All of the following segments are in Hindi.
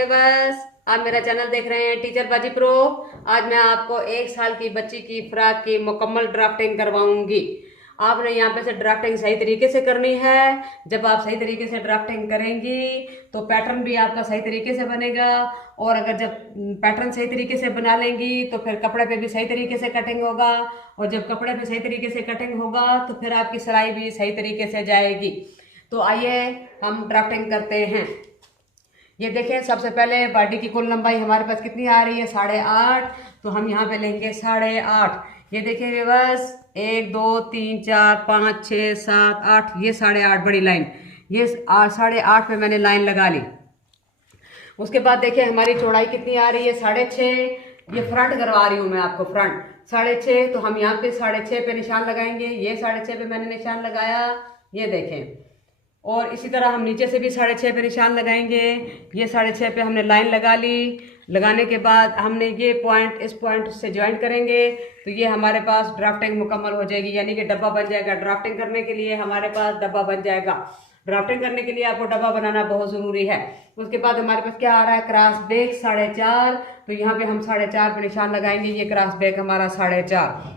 व्यूअर्स, आप मेरा चैनल देख रहे हैं टीचर बाजी प्रो। आज मैं आपको 1 साल की बच्ची की फ्रॉक की मुकम्मल ड्राफ्टिंग करवाऊंगी। आपने यहाँ पे से ड्राफ्टिंग सही तरीके से करनी है। जब आप सही तरीके से ड्राफ्टिंग करेंगी तो पैटर्न भी आपका सही तरीके से बनेगा। और अगर जब पैटर्न सही तरीके से बना लेंगी तो फिर कपड़े पे भी सही तरीके से कटिंग होगा। और जब कपड़े पे सही तरीके से कटिंग होगा तो फिर आपकी सिलाई भी सही तरीके से जाएगी। तो आइए हम ड्राफ्टिंग करते हैं। ये देखें, सबसे पहले बॉडी की कुल लंबाई हमारे पास कितनी आ रही है, 8.5। तो हम यहाँ पे लेंगे 8.5। ये देखें व्यूअर्स, 1 2 3 4 5 6 7 8, ये 8.5 बड़ी लाइन। ये 8.5 पे मैंने लाइन लगा ली। उसके बाद देखिए हमारी चौड़ाई कितनी आ रही है, 6.5। ये फ्रंट करवा रही हूँ मैं आपको, फ्रंट 6.5। तो हम यहाँ पे 6.5 पे निशान लगाएंगे। ये 6.5 पे मैंने निशान लगाया, ये देखें। और इसी तरह हम नीचे से भी 6.5 पे निशान लगाएंगे। ये 6.5 पे हमने लाइन लगा ली। लगाने के बाद हमने ये पॉइंट इस पॉइंट से ज्वाइंट करेंगे तो ये हमारे पास ड्राफ्टिंग मुकम्मल हो जाएगी, यानी कि डब्बा बन जाएगा। ड्राफ्टिंग करने के लिए हमारे पास डब्बा बन जाएगा। ड्राफ्टिंग करने के लिए आपको डब्बा बनाना बहुत ज़रूरी है। उसके बाद हमारे पास क्या आ रहा है, क्रॉस बेक 4.5। तो यहाँ पे हम 4.5 पे निशान लगाएंगे। ये क्रॉस बेक हमारा 4.5।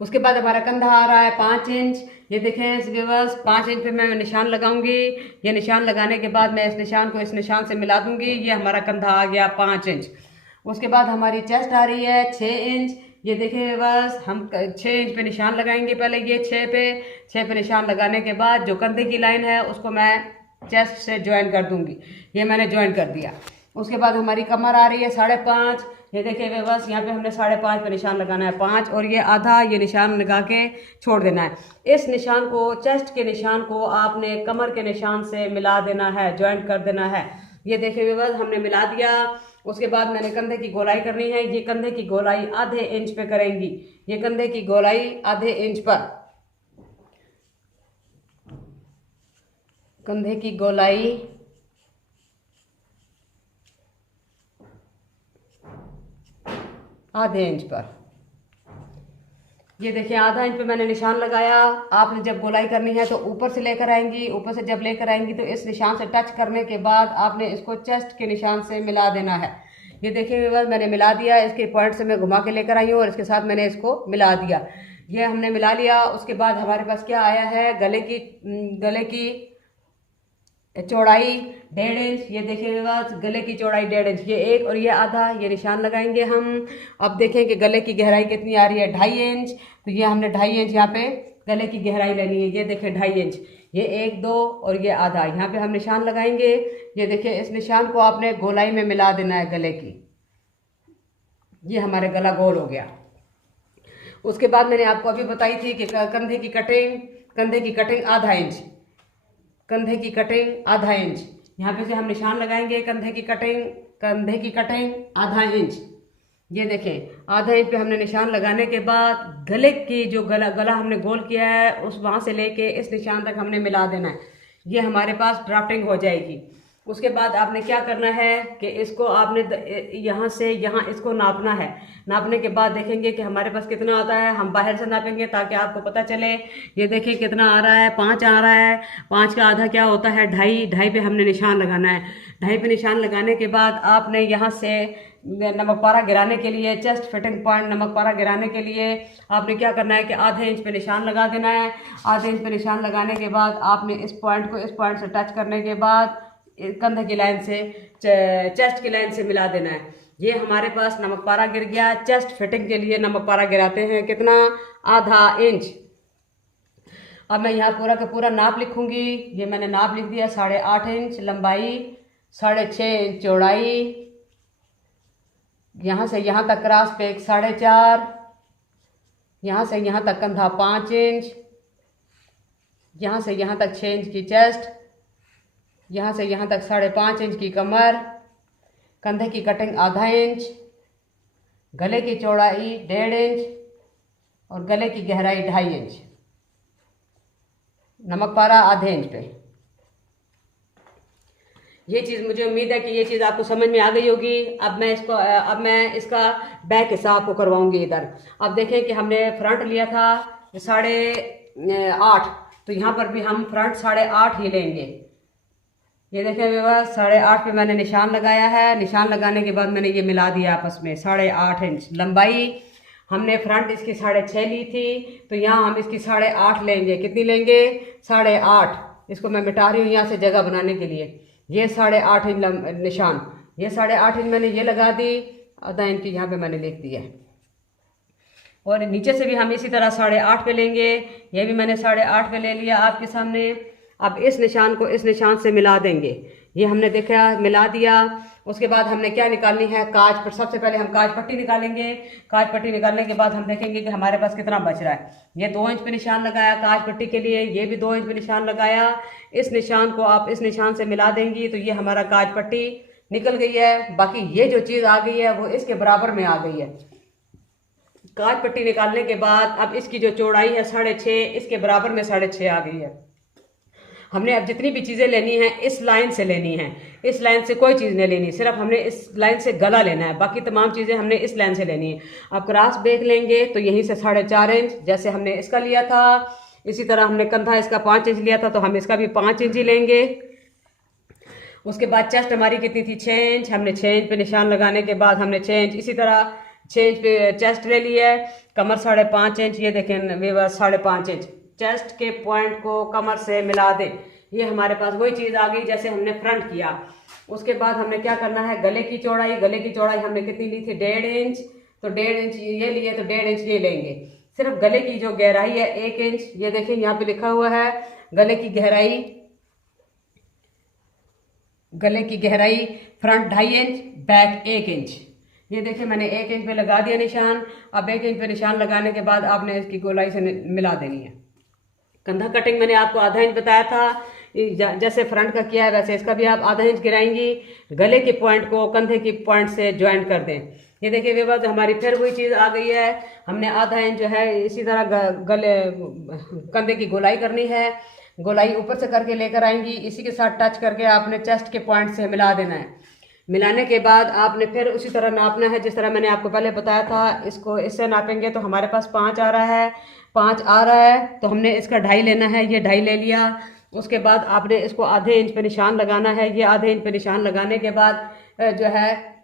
उसके बाद हमारा कंधा आ रहा है 5 इंच। ये देखें व्यूअर्स, 5 इंच पे मैं निशान लगाऊंगी। ये निशान लगाने के बाद मैं इस निशान को इस निशान से मिला दूंगी। ये हमारा कंधा आ गया 5 इंच। उसके बाद हमारी चेस्ट आ रही है 6 इंच। ये देखें व्यूअर्स, हम 6 इंच पे निशान लगाएंगे। पहले ये 6 पे निशान लगाने के बाद जो कंधे की लाइन है उसको मैं चेस्ट से ज्वाइन कर दूंगी। ये मैंने ज्वाइन कर दिया। उसके बाद हमारी कमर आ रही है 5.5। ये देखिए व्यूअर्स, यहाँ पे हमने 5.5 पे निशान लगाना है 5, और ये आधा ये निशान लगा के छोड़ देना है। इस निशान को, चेस्ट के निशान को आपने कमर के निशान से मिला देना है, ज्वाइंट कर देना है। ये देखिए व्यूअर्स, हमने मिला दिया। उसके बाद मैंने कंधे की गोलाई करनी है। ये कंधे की गोलाई आधे इंच पे करेंगी। ये कंधे की गोलाई आधे इंच पर, कंधे की गोलाई आधे इंच पर। ये देखिए आधा इंच पे मैंने निशान लगाया। आपने जब गोलाई करनी है तो ऊपर से लेकर आएंगी। ऊपर से जब लेकर आएंगी तो इस निशान से टच करने के बाद आपने इसको चेस्ट के निशान से मिला देना है। ये देखिए मैंने मिला दिया। इसके पॉइंट से मैं घुमा के लेकर आई हूँ और इसके साथ मैंने इसको मिला दिया। ये हमने मिला लिया। उसके बाद हमारे पास क्या आया है, गले की चौड़ाई 1.5 इंच। ये देखिए गले की चौड़ाई 1.5 इंच। ये एक और ये आधा, ये निशान लगाएंगे हम। अब देखें कि गले की गहराई कितनी आ रही है, 2.5 इंच। तो ये हमने 2.5 इंच यहाँ पे गले की गहराई लेनी है। ये देखें 2.5 इंच। ये 1 2 और ये आधा, यहाँ पे हम निशान लगाएंगे। ये देखिए इस निशान को आपने गोलाई में मिला देना है गले की। ये हमारे गला गोल हो गया। उसके बाद मैंने आपको अभी बताई थी कि कंधे की कटिंग आधा इंच, कंधे की कटिंग आधा इंच। यहाँ पे से हम निशान लगाएंगे। कंधे की कटिंग आधा इंच। ये देखें आधा इंच पे हमने निशान लगाने के बाद गले की जो गला हमने गोल किया है उस वहाँ से लेके इस निशान तक हमने मिला देना है। ये हमारे पास ड्राफ्टिंग हो जाएगी। उसके बाद आपने क्या करना है कि इसको आपने यहाँ से यहाँ इसको नापना है। नापने के बाद देखेंगे कि हमारे पास कितना आता है। हम बाहर से नापेंगे ताकि आपको पता चले। ये देखिए कितना आ रहा है, 5 आ रहा है। 5 का आधा क्या होता है, 2.5 पे हमने निशान लगाना है। 2.5 पे निशान लगाने के बाद आपने यहाँ से नमक पारा गिराने के लिए, चेस्ट फिटिंग पॉइंट नमक पारा गिराने के लिए आपने क्या करना है कि आधे इंच पे निशान लगा देना है। आधे इंच पे निशान लगाने के बाद आपने इस पॉइंट को इस पॉइंट से टच करने के बाद कंधे की लाइन से चेस्ट की लाइन से मिला देना है। ये हमारे पास नमक पारा गिर गया। चेस्ट फिटिंग के लिए नमक पारा गिराते हैं कितना, आधा इंच। अब मैं यहाँ पूरा का पूरा नाप लिखूंगी। ये मैंने नाप लिख दिया, 8.5 इंच लंबाई, 6.5 इंच चौड़ाई, यहाँ से यहाँ तक क्रॉस पेक 4.5, यहाँ से यहाँ तक कंधा 5 इंच, यहाँ से यहाँ तक 6 इंच की चेस्ट, यहाँ से यहाँ तक 5.5 इंच की कमर, कंधे की कटिंग आधा इंच, गले की चौड़ाई 1.5 इंच और गले की गहराई 2.5 इंच, नमक पारा आधे इंच पे। ये चीज़ मुझे उम्मीद है कि ये चीज़ आपको समझ में आ गई होगी। अब मैं इसका बैक हिस्सा आपको करवाऊंगी इधर। अब देखें कि हमने फ्रंट लिया था 8.5, तो यहाँ पर भी हम फ्रंट 8.5 ही लेंगे। ये देखिए व्यूअर्स 8.5 पे मैंने निशान लगाया है। निशान लगाने के बाद मैंने ये मिला दिया आपस में। 8.5 इंच लंबाई हमने फ्रंट इसकी 6.5 ली थी, तो यहाँ हम इसकी 8.5 लेंगे। कितनी लेंगे? 8.5। इसको मैं मिटा रही हूँ यहाँ से जगह बनाने के लिए। ये 8.5 इंच निशान, ये 8.5 इंच मैंने ये लगा दी। आधा इंच की यहाँ पे मैंने लिख दिया है। और नीचे से भी हम इसी तरह 8.5 पे लेंगे। ये भी मैंने 8.5 पे ले लिया आपके सामने। अब इस निशान को इस निशान से मिला देंगे। ये हमने देखा मिला दिया। उसके बाद हमने क्या निकालनी है? काज पर। सबसे पहले हम काज पट्टी निकालेंगे। काज पट्टी निकालने के बाद हम देखेंगे कि हमारे पास कितना बच रहा है। ये 2 इंच पे निशान लगाया काज पट्टी के लिए, ये भी 2 इंच पे निशान लगाया। इस निशान को आप इस निशान से मिला देंगी तो ये हमारा काज पट्टी निकल गई है। बाकी ये जो चीज़ आ गई है वो इसके बराबर में आ गई है। काज पट्टी निकालने के बाद अब इसकी जो चौड़ाई है 6.5, इसके बराबर में 6.5 आ गई है। हमने अब जितनी भी चीज़ें लेनी है इस लाइन से लेनी है। इस लाइन से कोई चीज़ नहीं लेनी, सिर्फ हमने इस लाइन से गला लेना है। बाकी तमाम चीज़ें हमने इस लाइन से लेनी है। अब क्रॉस बेक लेंगे तो यहीं से 4.5 इंच, जैसे हमने इसका लिया था इसी तरह हमने कंधा इसका 5 इंच लिया था, तो हम इसका भी 5 इंच ही लेंगे। उसके बाद चेस्ट हमारी कितनी थी? 6 इंच। हमने 6 इंच पे निशान लगाने के बाद हमने 6 इंच इसी तरह 6 इंच पे चेस्ट ले लिया है। कमर 5.5 इंच। ये देखें व्यूअर्स 5.5 इंच चेस्ट के पॉइंट को कमर से मिला दें। ये हमारे पास वही चीज़ आ गई जैसे हमने फ्रंट किया। उसके बाद हमने क्या करना है? गले की चौड़ाई। गले की चौड़ाई हमने कितनी ली थी? 1.5 इंच। तो 1.5 इंच ये लिए तो 1.5 इंच ये लेंगे। सिर्फ गले की जो गहराई है 1 इंच। ये देखिए यहाँ पे लिखा हुआ है गले की गहराई। गले की गहराई फ्रंट 2.5 इंच, बैक 1 इंच। ये देखिए मैंने 1 इंच पे लगा दिया निशान। अब 1 इंच पे निशान लगाने के बाद आपने इसकी गोलाई से मिला देनी है। कंधा कटिंग मैंने आपको आधा इंच बताया था। जैसे फ्रंट का किया है वैसे इसका भी आप आधा इंच गिराएंगी। गले के पॉइंट को कंधे की पॉइंट से ज्वाइंट कर दें। ये देखिए वे बात हमारी फिर वही चीज़ आ गई है। हमने आधा इंच जो है इसी तरह गले कंधे की गोलाई करनी है। गोलाई ऊपर से करके लेकर आएंगी, इसी के साथ टच करके आपने चेस्ट के पॉइंट से मिला देना है। मिलाने के बाद आपने फिर उसी तरह नापना है जिस तरह मैंने आपको पहले बताया था। इसको इससे नापेंगे तो हमारे पास 5 आ रहा है। 5 आ रहा है तो हमने इसका 2.5 लेना है। ये 2.5 ले लिया। उसके बाद आपने इसको आधे इंच पे निशान लगाना है। ये आधे इंच पे निशान लगाने के बाद जो है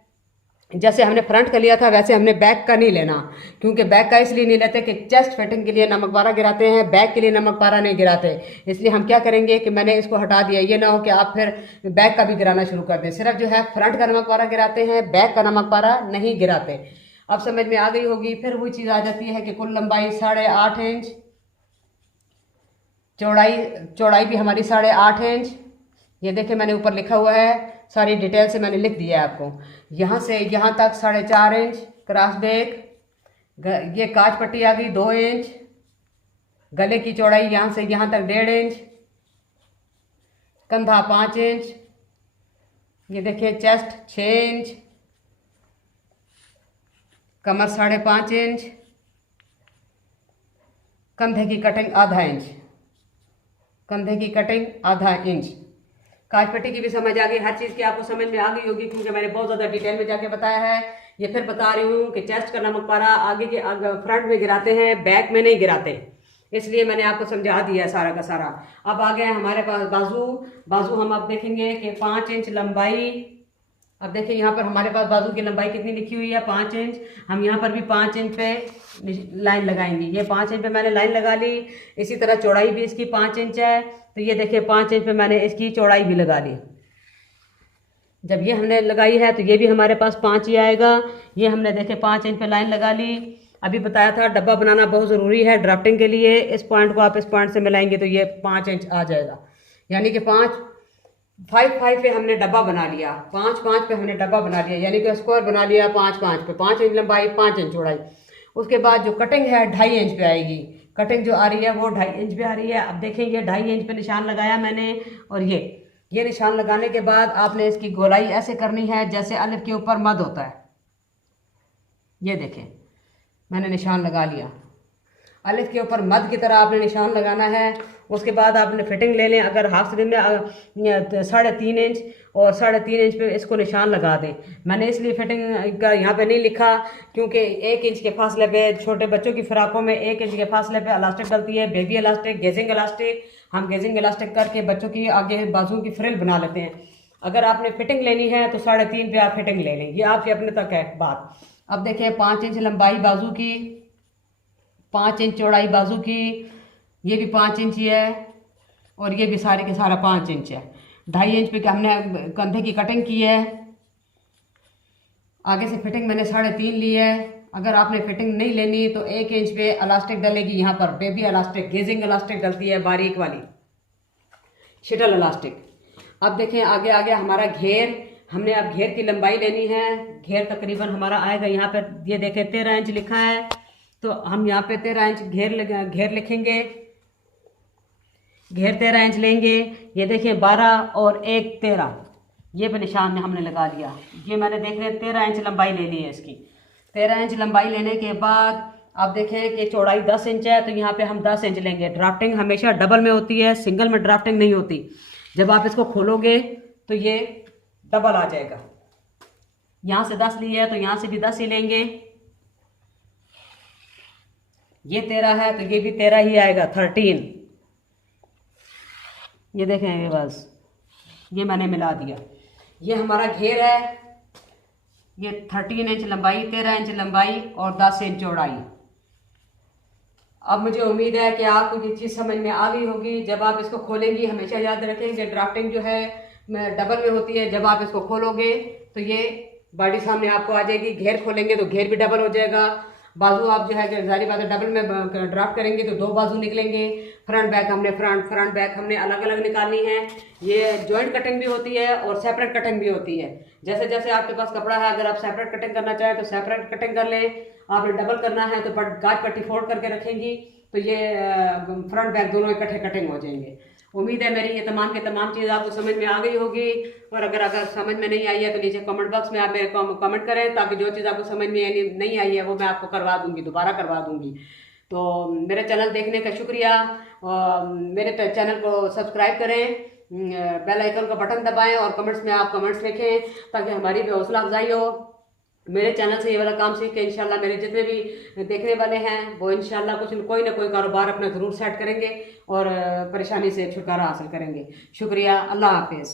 जैसे हमने फ्रंट का लिया था वैसे हमने बैक का नहीं लेना, क्योंकि बैक का इसलिए नहीं लेते कि चेस्ट फिटिंग के लिए नमक पारा गिराते हैं, बैक के लिए नमक पारा नहीं गिराते। इसलिए हम क्या करेंगे कि मैंने इसको हटा दिया। ये ना हो कि आप फिर बैक का भी गिराना शुरू कर दें। सिर्फ जो है फ्रंट का नमक पारा गिराते हैं, बैक का नमक पारा नहीं गिराते। अब समझ में आ गई होगी। फिर वही चीज़ आ जाती है कि कुल लंबाई 8.5 इंच, चौड़ाई भी हमारी 8.5 इंच। ये देखिए मैंने ऊपर लिखा हुआ है, सारी डिटेल से मैंने लिख दिया है आपको। यहाँ से यहाँ तक 4.5 इंच क्रॉस बेक। ये काज पट्टी आ गई 2 इंच। गले की चौड़ाई यहाँ से यहाँ तक 1.5 इंच। कंधा 5 इंच। ये देखिए चेस्ट 6 इंच। कमर 5.5 इंच। कंधे की कटिंग आधा इंच। कंधे की कटिंग आधा इंच। काज पट्टी की भी समझ आ गई। हर चीज़ की आपको समझ में आ गई होगी क्योंकि मैंने बहुत ज़्यादा डिटेल में जाके बताया है। ये फिर बता रही हूँ कि चेस्ट का नमक पारा आगे के फ्रंट में गिराते हैं, बैक में नहीं गिराते। इसलिए मैंने आपको समझा दिया है सारा का सारा। अब आ गया हमारे पास बाजू हम अब देखेंगे कि 5 इंच लंबाई। अब देखिए यहाँ पर हमारे पास बाजू की लंबाई कितनी लिखी हुई है? 5 इंच। हम यहाँ पर भी 5 इंच पे लाइन लगाएंगे। ये 5 इंच पे मैंने लाइन लगा ली। इसी तरह चौड़ाई भी इसकी 5 इंच है, तो ये देखिए 5 इंच पे मैंने इसकी चौड़ाई भी लगा ली। जब ये हमने लगाई है तो ये भी हमारे पास 5 ही आएगा। ये हमने देखे 5 इंच पे लाइन लगा ली। अभी बताया था डब्बा बनाना बहुत ज़रूरी है ड्राफ्टिंग के लिए। इस पॉइंट को आप इस पॉइंट से मिलाएंगे तो ये 5 इंच आ जाएगा। यानी कि 5 पे हमने डब्बा बना लिया। 5 पे हमने डब्बा बना लिया, यानी कि स्क्वायर बना लिया 5 पे। 5 इंच लंबाई, 5 इंच चौड़ाई। उसके बाद जो कटिंग है 2.5 इंच पे आएगी। कटिंग जो आ रही है वो 2.5 इंच पे आ रही है। अब देखेंगे 2.5 इंच पे निशान लगाया मैंने, और ये निशान लगाने के बाद आपने इसकी गोलाई ऐसे करनी है जैसे अलिफ के ऊपर मद होता है। ये देखें मैंने निशान लगा लिया। अलिफ के ऊपर मद की तरह आपने निशान लगाना है। उसके बाद आपने फिटिंग ले लें। अगर हाफ स्लीव में 3.5 इंच और 3.5 इंच पे इसको निशान लगा दें। मैंने इसलिए फिटिंग का यहाँ पे नहीं लिखा क्योंकि 1 इंच के फासले पे छोटे बच्चों की फ्राकों में 1 इंच के फासले पे इलास्टिक डलती है, बेबी इलास्टिक, गेजिंग इलास्टिक। हम गेजिंग इलास्टिक करके बच्चों की आगे बाजू की फ्रिल बना लेते हैं। अगर आपने फिटिंग लेनी है तो 3.5 पे आप फिटिंग ले लें, ये आपके अपने तक है बात। अब देखिए 5 इंच लंबाई बाजू की, 5 इंच चौड़ाई बाजू की, ये भी 5 इंच ही है और ये भी सारे के सारा 5 इंच है। 2.5 इंच पे हमने कंधे की कटिंग की है। आगे से फिटिंग मैंने 3.5 ली है। अगर आपने फिटिंग नहीं लेनी तो 1 इंच पे इलास्टिक डलेगी, यहाँ पर बेबी इलास्टिक, गेजिंग इलास्टिक डलती है, बारीक वाली शिटल इलास्टिक। अब देखें आगे आगे हमारा घेर, हमने अब घेर की लंबाई लेनी है। घेर तकरीबन हमारा आएगा यहाँ पर, ये देखें 13 इंच लिखा है, तो हम यहाँ पे 13 इंच घेर लिखेंगे। घेर 13 इंच लेंगे। ये देखिए 12 और 1 13, ये भी निशान हमने लगा दिया। ये मैंने देख रहे 13 इंच लंबाई ले ली है इसकी। 13 इंच लंबाई लेने के बाद आप देखें कि चौड़ाई 10 इंच है, तो यहाँ पे हम 10 इंच लेंगे। ड्राफ्टिंग हमेशा डबल में होती है, सिंगल में ड्राफ्टिंग नहीं होती। जब आप इसको खोलोगे तो ये डबल आ जाएगा। यहाँ से 10 लिए है तो यहाँ से भी 10 ही लेंगे। ये 13 है तो ये भी 13 ही आएगा, 13। ये देखें, ये बस ये मैंने मिला दिया। ये हमारा घेर है, ये 13 इंच लंबाई, 13 इंच लंबाई और 10 इंच चौड़ाई। अब मुझे उम्मीद है कि आपको ये चीज़ समझ में आ गई होगी। जब आप इसको खोलेंगी हमेशा याद रखें कि ड्राफ्टिंग जो है डबल में होती है। जब आप इसको खोलोगे तो ये बॉडी सामने आपको आ जाएगी। घेर खोलेंगे तो घेर भी डबल हो जाएगा। बाजू आप जो है कि जारी बात है डबल में ड्राफ्ट करेंगे तो 2 बाजू निकलेंगे। फ्रंट बैक हमने अलग अलग निकालनी है। ये जॉइंट कटिंग भी होती है और सेपरेट कटिंग भी होती है। जैसे जैसे आपके पास कपड़ा है, अगर आप सेपरेट कटिंग करना चाहें तो सेपरेट कटिंग कर लें। आपने डबल करना है तो गाज पट्टी फोल्ड करके रखेंगी तो ये फ्रंट बैक दोनों इकट्ठे कटिंग हो जाएंगे। उम्मीद है मेरी ये तमाम के तमाम चीज़ आपको समझ में आ गई होगी। और अगर समझ में नहीं आई है तो नीचे कमेंट बॉक्स में आप मेरे को कमेंट करें, ताकि जो चीज़ आपको समझ में नहीं आई है वो मैं आपको करवा दूंगी, दोबारा करवा दूंगी। तो मेरे चैनल देखने का शुक्रिया। मेरे चैनल को सब्सक्राइब करें, बेल आइकन का बटन दबाएं और कमेंट्स में आप कमेंट्स लिखें ताकि हमारी भी हौसला अफजाई हो। मेरे चैनल से ये वाला काम सीख के इंशाल्लाह मेरे जितने भी देखने वाले हैं वो इंशाल्लाह कोई ना कोई कारोबार अपना ज़रूर सेट करेंगे और परेशानी से छुटकारा हासिल करेंगे। शुक्रिया, अल्लाह हाफिज़।